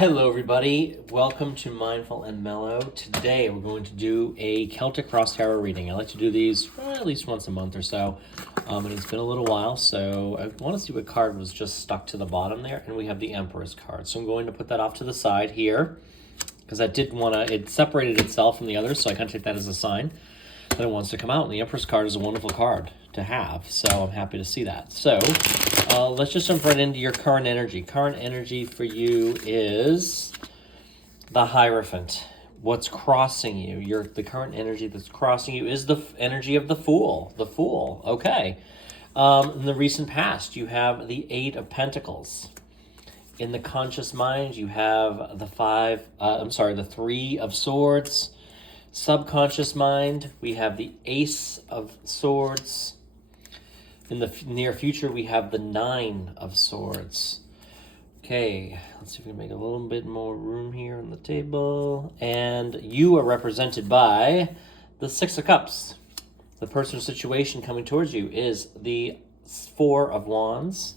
Hello, everybody. Welcome to Mindful and Mellow. Today, we're going to do a Celtic Cross Tarot reading. I like to do these at least once a month or so, and it's been a little while, so I want to see what card was just stuck to the bottom there, and we have the Empress card. So I'm going to put that off to the side here, because I didn't want to, it separated itself from the others, so I kind of take that as a sign that it wants to come out. And the Empress card is a wonderful card to have, so I'm happy to see that. So let's just jump right into your current energy. Current energy for you is the Hierophant. What's crossing you? The current energy that's crossing you is the energy of the Fool. The Fool, okay. In the recent past, you have the Eight of Pentacles. In the conscious mind, you have the Three of Swords. Subconscious mind, we have the Ace of Swords. In the near future, we have the Nine of Swords. Okay, let's see if we can make a little bit more room here on the table. And you are represented by the Six of Cups. The person's situation coming towards you is the Four of Wands.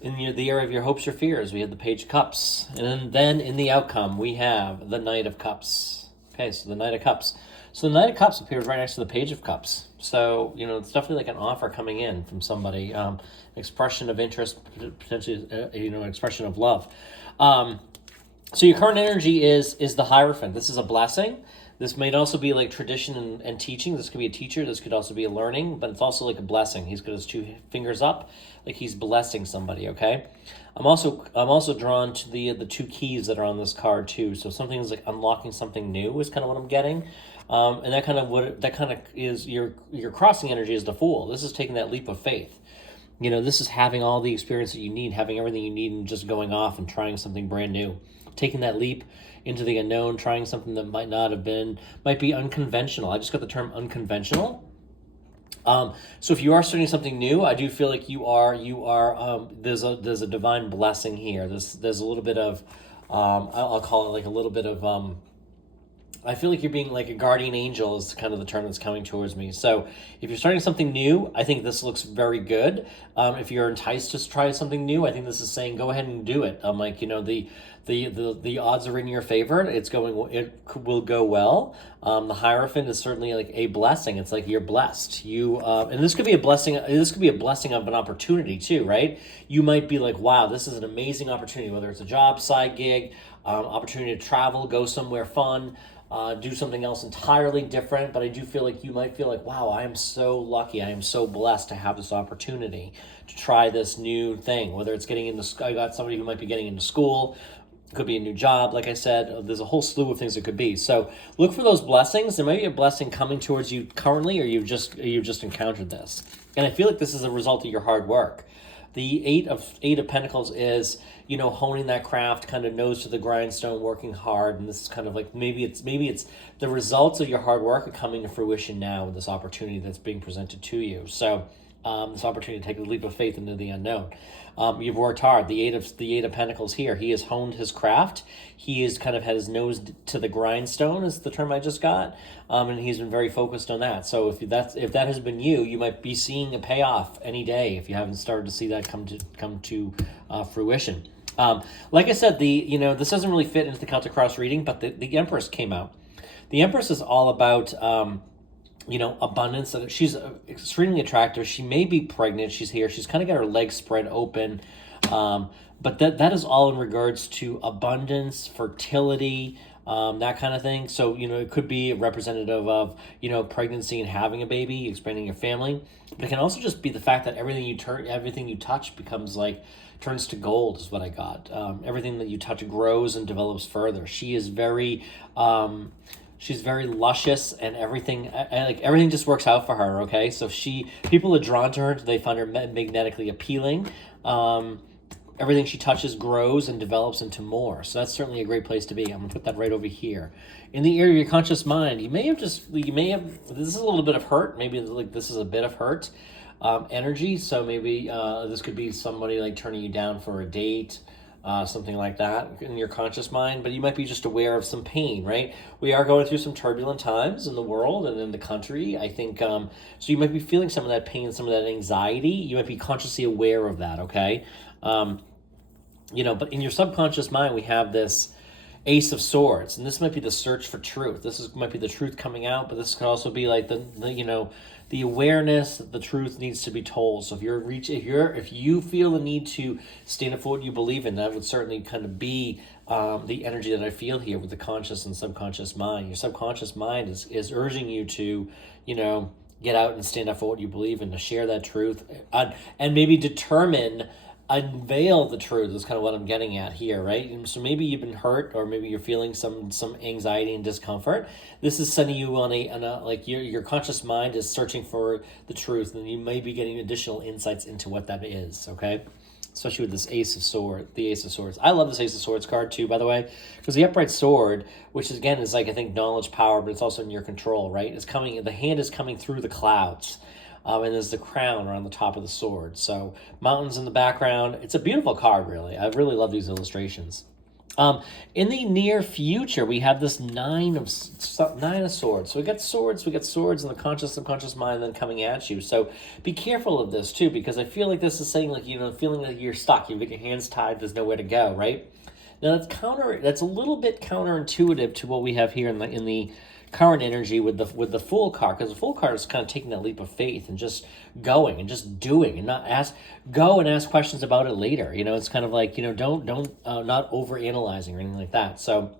In the area of your hopes or fears, we have the Page of Cups. And then in the outcome, we have the Knight of Cups. Okay, so the Knight of Cups. So the Knight of Cups appears right next to the Page of Cups. So, it's definitely like an offer coming in from somebody. Expression of interest, potentially, an expression of love. So your current energy is the Hierophant. This is a blessing. This might also be like tradition and teaching. This could be a teacher. This could also be a learning, but it's also like a blessing. He's got his two fingers up, like he's blessing somebody, okay? I'm also drawn to the two keys that are on this card too. So something is like unlocking something new is kind of what I'm getting. And that kind of is your crossing energy is the Fool. This is taking that leap of faith. This is having all the experience that you need, having everything you need, and just going off and trying something brand new. Taking that leap into the unknown, trying something that might be unconventional. I just got the term unconventional. So if you are starting something new, I do feel like there's a divine blessing here. There's a little bit of, I'll call it like a little bit of, I feel like you're being like a guardian angel is kind of the term that's coming towards me. So if you're starting something new, I think this looks very good. If you're enticed to try something new, I think this is saying go ahead and do it. I'm like, the odds are in your favor. It will go well. The Hierophant is certainly like a blessing. It's like you're blessed. And this could be a blessing. This could be a blessing of an opportunity too, right? You might be like, wow, this is an amazing opportunity, whether it's a job, side gig, opportunity to travel, go somewhere fun, do something else entirely different. But I do feel like you might feel like, wow, I am so lucky. I am so blessed to have this opportunity to try this new thing, whether it's getting into, I got somebody who might be getting into school. It could be a new job, like I said. There's a whole slew of things it could be. So look for those blessings. There might be a blessing coming towards you currently, or you've just encountered this. And I feel like this is a result of your hard work. The Eight of Pentacles is, honing that craft, kind of nose to the grindstone, working hard. And this is kind of like maybe it's the results of your hard work are coming to fruition now with this opportunity that's being presented to you. So this opportunity to take a leap of faith into the unknown. You've worked hard. The eight of Pentacles here. He has honed his craft. He has kind of had his nose to the grindstone, is the term I just got, and he's been very focused on that. So if that has been you, you might be seeing a payoff any day if you haven't started to see that come to fruition. Like I said, this doesn't really fit into the Celtic Cross reading, but the Empress came out. The Empress is all about abundance. She's extremely attractive. She may be pregnant. She's here. She's kind of got her legs spread open. But that is all in regards to abundance, fertility, that kind of thing. So, it could be representative of, pregnancy and having a baby, expanding your family. But it can also just be the fact that everything you touch turns to gold is what I got. Everything that you touch grows and develops further. She is very... she's very luscious, and everything just works out for her, okay? So people are drawn to her. They find her magnetically appealing. Everything she touches grows and develops into more. So that's certainly a great place to be. I'm going to put that right over here. In the area of your conscious mind, this is a little bit of hurt. Maybe like this is a bit of hurt energy. So maybe this could be somebody like turning you down for a date, something like that in your conscious mind, but you might be just aware of some pain, right? We are going through some turbulent times in the world and in the country, I think, so you might be feeling some of that pain, some of that anxiety. You might be consciously aware of that, okay? But in your subconscious mind, we have this Ace of Swords, and this might be the search for truth. Might be the truth coming out, but this could also be like the awareness that the truth needs to be told. So if you feel the need to stand up for what you believe in, that would certainly kind of be the energy that I feel here with the conscious and subconscious mind. Your subconscious mind is urging you to, get out and stand up for what you believe in, to share that truth, and maybe unveil the truth is kind of what I'm getting at here, right? And so maybe you've been hurt, or maybe you're feeling some anxiety and discomfort. This is sending you on a like your conscious mind is searching for the truth, and you may be getting additional insights into what that is. Okay, especially with this the Ace of Swords. I love this Ace of Swords card too, by the way, because the upright sword, which again is like I think knowledge, power, but it's also in your control, right? The hand is coming through the clouds. And there's the crown around the top of the sword. So mountains in the background. It's a beautiful card, really. I really love these illustrations. In the near future, we have this nine of swords. So we got swords in the conscious, subconscious mind then coming at you. So be careful of this too, because I feel like this is saying feeling like you're stuck. You've got your hands tied. There's nowhere to go, right? Now that's a little bit counterintuitive to what we have here in the current energy with the Fool card, because the Fool card is kind of taking that leap of faith and just going and just doing and go and ask questions about it later. It's kind of like, don't not over analyzing or anything like that. So,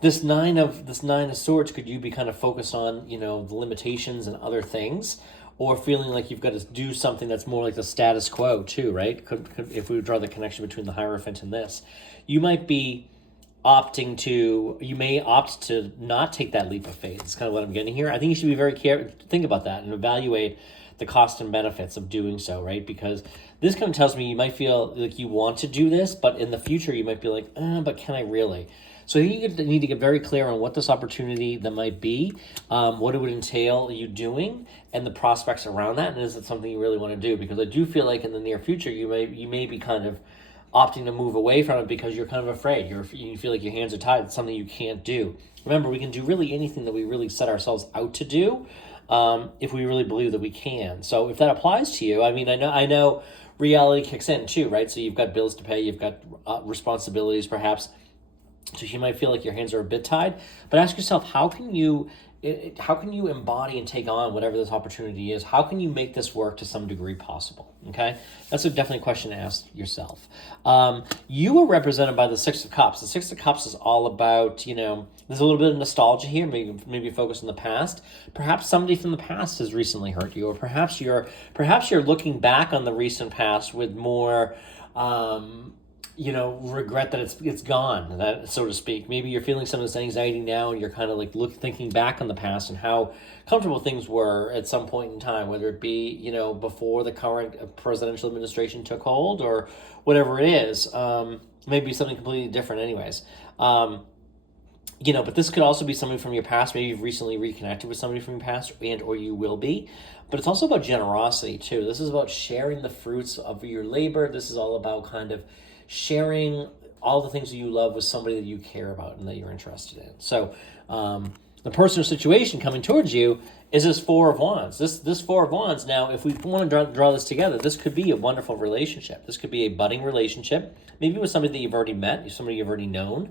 this nine of swords, could you be kind of focused on, the limitations and other things, or feeling like you've got to do something that's more like the status quo too, right? If we draw the connection between the Hierophant and this, you may opt to not take that leap of faith. That's kind of what I'm getting here. I think you should be very careful, think about that and evaluate the cost and benefits of doing so, right? Because this kind of tells me you might feel like you want to do this, but in the future you might be like, but can I really? So you need to get very clear on what this opportunity that might be, what it would entail you doing, and the prospects around that, and is it something you really want to do? Because I do feel like in the near future you may be kind of opting to move away from it because you're kind of afraid. You feel like your hands are tied. It's something you can't do. Remember, we can do really anything that we really set ourselves out to do, if we really believe that we can. So if that applies to you, I know reality kicks in too, right? So you've got bills to pay, you've got responsibilities perhaps. So you might feel like your hands are a bit tied, but ask yourself, how can you embody and take on whatever this opportunity is? How can you make this work to some degree possible? Okay, that's definitely a question to ask yourself. You are represented by the Six of Cups. The Six of Cups is all about, there's a little bit of nostalgia here, maybe focus on the past. Perhaps somebody from the past has recently hurt you, or perhaps you're looking back on the recent past with more regret that it's gone, that, so to speak. Maybe you're feeling some of this anxiety now, and you're kind of like thinking back on the past and how comfortable things were at some point in time, whether it be, before the current presidential administration took hold or whatever it is. Maybe something completely different anyways. But this could also be somebody from your past. Maybe you've recently reconnected with somebody from your past, or you will be. But it's also about generosity too. This is about sharing the fruits of your labor. This is all about kind of sharing all the things that you love with somebody that you care about and that you're interested in. So the person or situation coming towards you is this Four of Wands. This Four of Wands, now, if we want to draw this together, this could be a wonderful relationship. This could be a budding relationship, maybe with somebody that you've already met, somebody you've already known.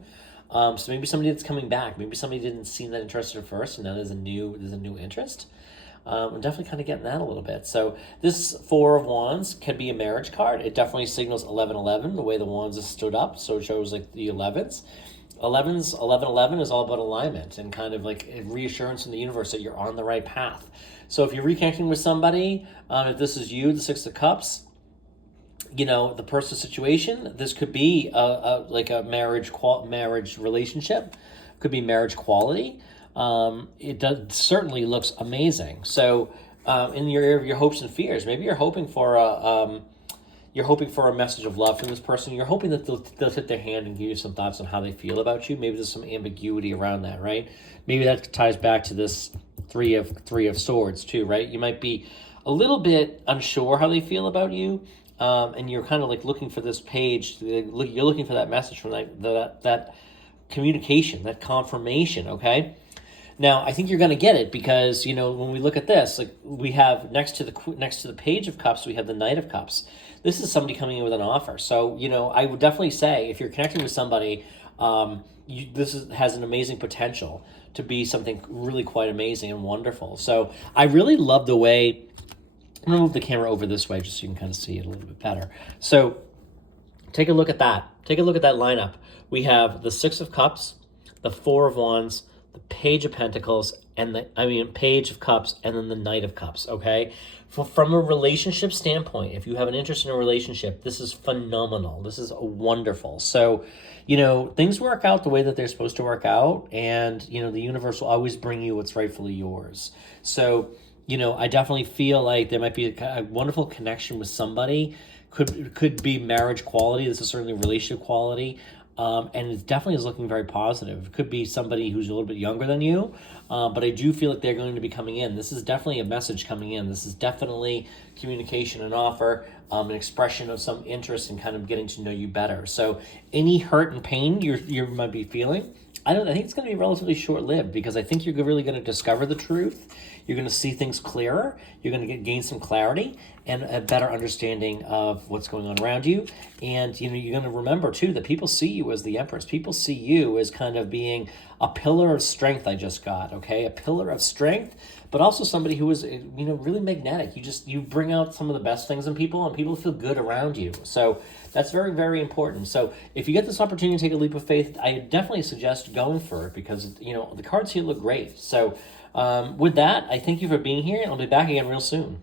So maybe somebody that's coming back. Maybe somebody didn't seem that interested at first, and now there's a new interest. I'm definitely kind of getting that a little bit. So this Four of Wands can be a marriage card. It definitely signals 11-11, the way the wands is stood up. So it shows like the 11s. 11 is all about alignment and kind of like a reassurance in the universe that you're on the right path. So if you're reconnecting with somebody, if this is you, the Six of Cups, the person's situation, this could be a marriage relationship, could be marriage quality. It certainly looks amazing. So in your area of your hopes and fears, maybe you're hoping for a message of love from this person. You're hoping that they'll take their hand and give you some thoughts on how they feel about you. Maybe there's some ambiguity around that, right? Maybe that ties back to this three of swords too, right? You might be a little bit unsure how they feel about you, and you're kind of like looking for this page. You're looking for that message from that communication, that confirmation. Okay. Now, I think you're going to get it because, when we look at this, like we have next to the Page of Cups, we have the Knight of Cups. This is somebody coming in with an offer. So, I would definitely say if you're connecting with somebody, has an amazing potential to be something really quite amazing and wonderful. So I really love the way, I'm going to move the camera over this way just so you can kind of see it a little bit better. So take a look at that. Take a look at that lineup. We have the Six of Cups, the Four of Wands, the Page of Pentacles, and Page of Cups, and then the Knight of Cups, okay? From a relationship standpoint, if you have an interest in a relationship, this is phenomenal. This is wonderful. So, things work out the way that they're supposed to work out, and, the universe will always bring you what's rightfully yours. So, I definitely feel like there might be a wonderful connection with somebody. Could be marriage quality. This is certainly relationship quality. And it definitely is looking very positive. It could be somebody who's a little bit younger than you, but I do feel like they're going to be coming in. This is definitely a message coming in. This is definitely communication, an offer, an expression of some interest in kind of getting to know you better. So any hurt and pain you might be feeling, I think it's going to be relatively short-lived because I think you're really going to discover the truth. You're going to see things clearer. You're going to gain some clarity and a better understanding of what's going on around you. And, you're going to remember, too, that people see you as the Empress. People see you as kind of being a pillar of strength I just got, okay? A pillar of strength, but also somebody who is, really magnetic. You bring out some of the best things in people, and people feel good around you. So that's very, very important. So if you get this opportunity to take a leap of faith, I definitely suggest going for it because, the cards here look great. So with that, I thank you for being here, and I'll be back again real soon.